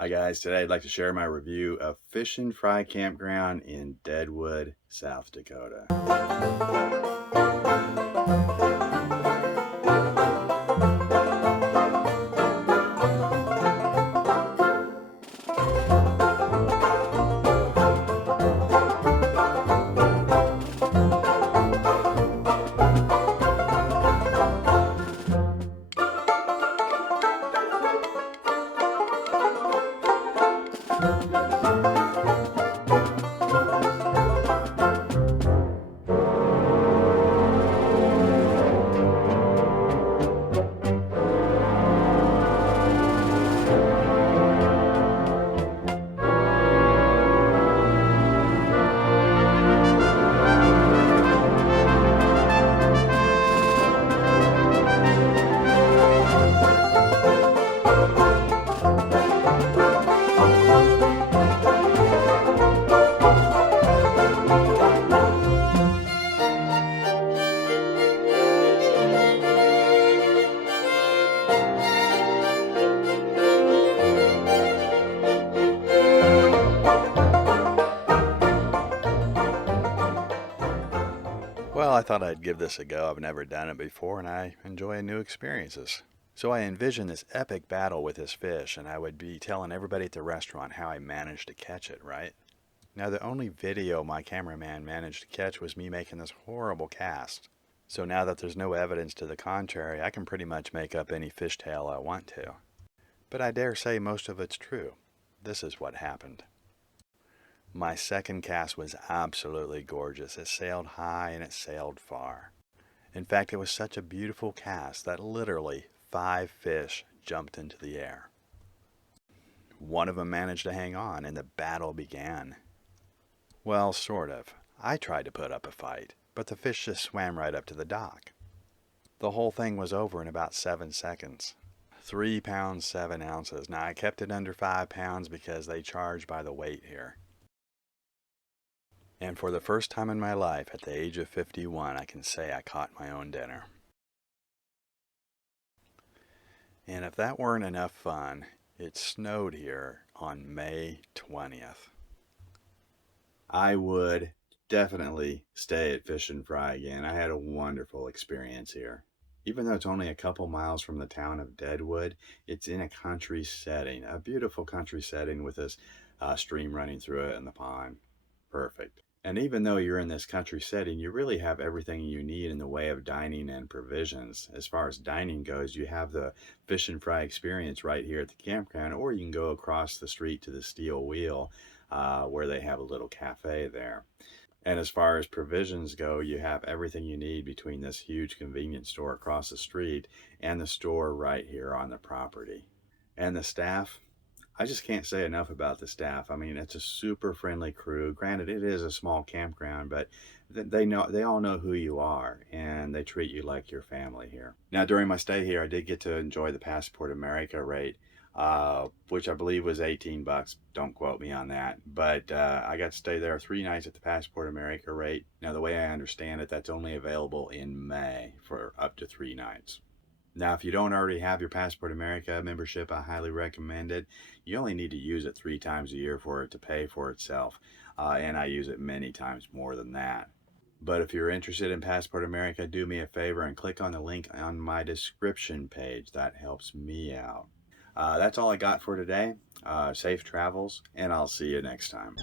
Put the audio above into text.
Hi guys, today I'd like to share my review of Fish N Fry Campground in Deadwood, South Dakota. Well, I thought I'd give this a go. I've never done it before and I enjoy new experiences. So I envisioned this epic battle with this fish, and I would be telling everybody at the restaurant how I managed to catch it, right? Now, the only video my cameraman managed to catch was me making this horrible cast. So now that there's no evidence to the contrary, I can pretty much make up any fishtail I want to. But I dare say most of it's true. This is what happened. My second cast was absolutely gorgeous. It sailed high and it sailed far. In fact, it was such a beautiful cast that literally 5 fish jumped into the air. One of them managed to hang on and the battle began. Well, sort of. I tried to put up a fight, but the fish just swam right up to the dock. The whole thing was over in about 7 seconds. 3 pounds 7 ounces. Now I kept it under 5 pounds because they charge by the weight here. And for the first time in my life, at the age of 51, I can say I caught my own dinner. And if that weren't enough fun, it snowed here on May 20th. I would definitely stay at Fish N Fry again. I had a wonderful experience here. Even though it's only a couple miles from the town of Deadwood, it's in a country setting, a beautiful country setting with this stream running through it and the pond. Perfect. And even though you're in this country setting, you really have everything you need in the way of dining and provisions. As far as dining goes, you have the Fish N Fry experience right here at the campground, or you can go across the street to the Steel Wheel where they have a little cafe there. And as far as provisions go, you have everything you need between this huge convenience store across the street and the store right here on the property. And the staff, I just can't say enough about the staff. I mean, it's a super friendly crew. Granted, it is a small campground, but they all know who you are, and they treat you like your family here. Now, during my stay here, I did get to enjoy the Passport America rate, which I believe was 18 bucks. Don't quote me on that. But I got to stay there 3 nights at the Passport America rate. Now, the way I understand it, that's only available in May for up to 3 nights. Now, if you don't already have your Passport America membership, I highly recommend it. You only need to use it 3 times a year for it to pay for itself, and I use it many times more than that. But if you're interested in Passport America, do me a favor and click on the link on my description page. That helps me out. That's all I got for today. Safe travels, and I'll see you next time.